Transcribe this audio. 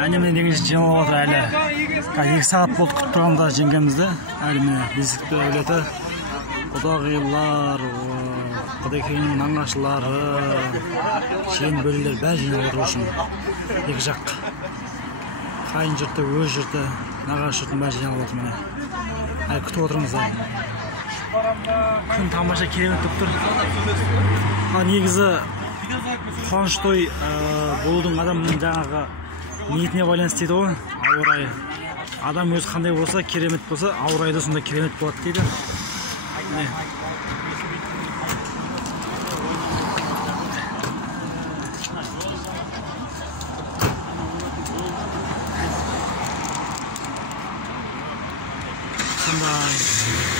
Әне деген жиналып отыр әлі. 2 сағат болды күтіп тұрғанда жеңгемізді. Әлі міне бесікті өлеті. Құдағилар, құдекеңнің наңашылары, шен бөлелер бәрі жиналып отыр үшін. Екі жақ. Қайын жұрты, өз жұрты, нағаш жұртын бәрі жиналып отыр міне. Әлі күтіп отырмыз. Күн тамаша керемет болып тұр. Негізі қуаныш той болудың адамның жаңағы ниетіне байланысты дейді ғой, ауа райы. Адам өзі қандай болса, керемет болса, ауа райы да сонда керемет болады дейді. Сонда